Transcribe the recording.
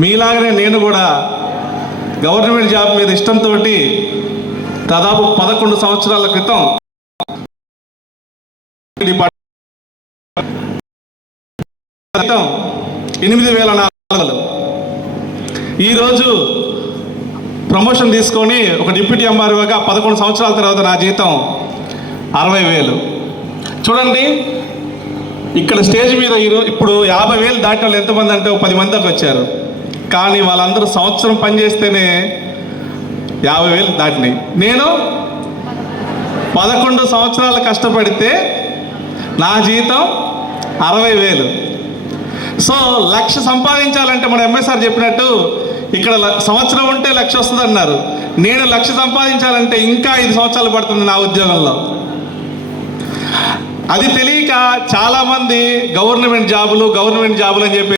మీలాగనే నేను కూడా government job మీద ఇష్టంతో దాదాపు 11 సంవత్సరాల క్రితం 8,400 ఈరోజు ప్రమోషన్ తీసుకొని ఒక డిప్యూటీ ఎంఆర్ఓగా 11 సంవత్సరాల తర్వాత నా జీతం 60,000. చూడండి, ఇక్కడ స్టేజ్ మీద ఇప్పుడు 50,000 దాటిన వాళ్ళు ఎంతమంది అంటే 10 మంది దాకా వచ్చారు. కానీ వాళ్ళందరూ సంవత్సరం పనిచేస్తేనే 50,000 దాటినాయి. నేను 11 సంవత్సరాలు కష్టపడితే నా జీతం 60,000. సో 1,00,000 సంపాదించాలంటే మన ఎంఎస్ఆర్ చెప్పినట్టు ఇక్కడ సంవత్సరం ఉంటే 1,00,000 వస్తుంది అన్నారు. నేను 1,00,000 సంపాదించాలంటే ఇంకా 5 సంవత్సరాలు పడుతుంది నా ఉద్యోగంలో. అది తెలియక చాలామంది గవర్నమెంట్ జాబులు అని చెప్పి